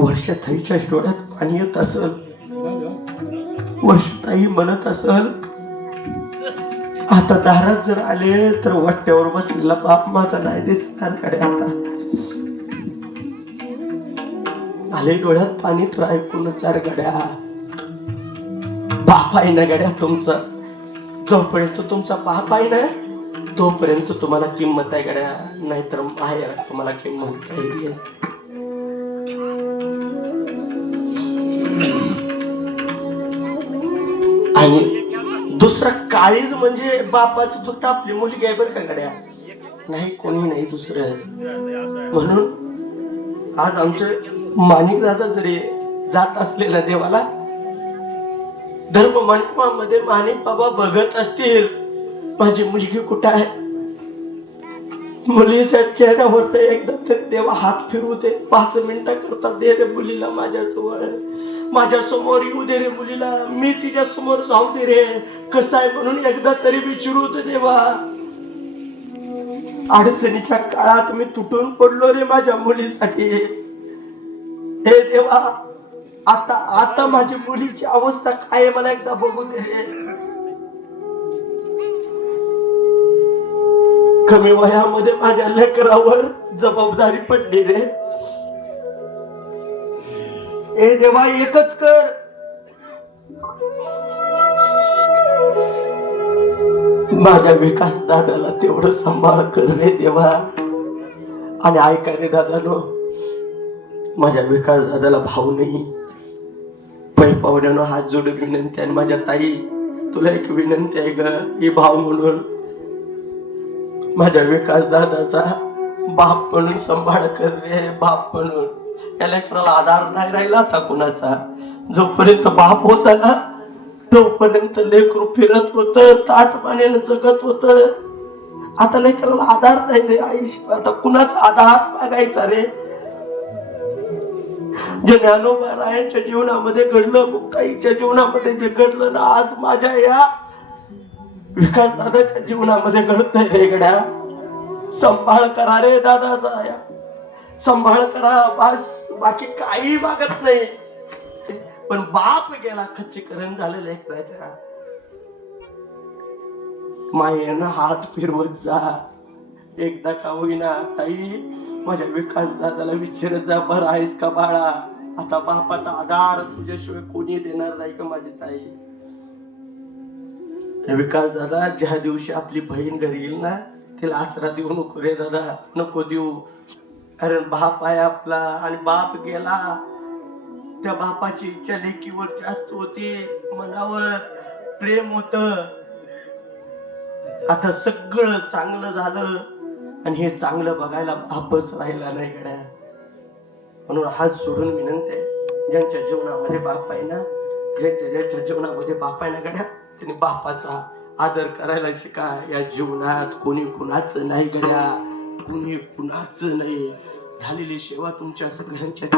वर्षाताईच्या डोळ्यात पाणी येत असल, वर्षाताई म्हणत असल, आता दारात जर आले तर वाट्यावर बसलेला बाप माझा नाही दिसणार कडे. आता आले डोळ्यात पाणी तर ऐकून चार गड्या, बाप आहे ना गड्या तुमचा. जोपर्यंत तुमचा बाप आहे ना तोपर्यंत तुम्हाला किंमत आहे गड्या, नाहीतर आहे तुम्हाला किंमत काही. आणि दुसरा काळीज म्हणजे बापाच फक्त आपली मुलगी आहे बरं का गड्या, नाही कोणी नाही दुसरं. म्हणून आज आमचे माणिक दादा जरी जात असलेल्या देवाला धर्म मंडपामध्ये माणिक बाबा बघत असतील माझी मुलगी कुठं आहे, मुलीच्या चेहऱ्यावर एकदा तरी देवा हात फिरवू दे, 5 मिनिटं करता दे रे मुलीला माझ्या जवळ, माझ्या समोर येऊ दे रे मुलीला, मी तिच्या समोर जाऊ दे रे, कसं आहे म्हणून एकदा तरी विचारू दे देवा. अडचणीच्या काळात मी तुटून पडलो रे माझ्या मुलीसाठी. हे देवा आता आता माझी मुलीची अवस्था काय आहे मला एकदा बघू दे रे. कमी वयामध्ये माझ्या लेकरावर जबाबदारी पडली रे. ए देवा एकच कर, माझ्या विकास दादाला तेवढं सांभाळ कर रे देवा. आणि ऐका रे दादानो, माझ्या विकास दादाला भाऊ नाही, पै पाहुण्यानं हात जोडून विनंती आहे. माझ्या ताई तुला एक विनंती आहे ग, ही भाव म्हणून माझ्या विकास दादाचा बाप म्हणून सांभाळ कर रे, बाप म्हणून. त्या लेकराला आधार नाही राहिला आता कुणाचा. जोपर्यंत बाप होता ना तोपर्यंत लेकरू फिरत होत, ताट पाण्यानं जगत होत. आता लेकराला आधार नाही रे आईशिवाय, आता कुणाचा आधार मागायचा रे. जे ज्ञानोबारायांच्या जीवनामध्ये घडलं, मुक्ताईच्या जीवनामध्ये जे घडलं ना आज माझ्या या विकास दादाच्या जीवनामध्ये घडतंय रे गड्या. सांभाळ करा रे दादाचा, या सांभाळ करा बस, बाकी काही मागत नाही. पण बाप गेला खच्चीकरण झालं लेकराच्या. मायेनं हात फिरवत जा, एकदा का होईना ताई माझ्या विकास दादाला विचारत जा, बरं आहेस का बाळा. आता बापाचा आधार तुझ्याशिवाय कोणी देणार नाही का माझी ताई. विकास दादा ज्या दिवशी आपली बहीण घरी येईल ना तिला आसरा देऊ नको रे दादा, नको देऊ. कारण बाप आहे आपला आणि बाप गेला, त्या बापाची इच्छा लेकीवर जास्त होती, मनावर प्रेम होत. आता सगळं चांगलं झालं आणि हे चांगलं बघायला बापच राहिला नाही गड्या. म्हणून हात सोडून विनंती आहे, ज्यांच्या जीवनामध्ये बाप आहे ना, ज्यांच्या जीवनामध्ये बाप आहे ना गड्या, त्यांनी बापाचा आदर करायला शिका. या जीवनात कोणी कुणाचं नाही गड्या, कोणी कुणाचं नाही. झालेली सेवा तुमच्या सगळ्यांच्या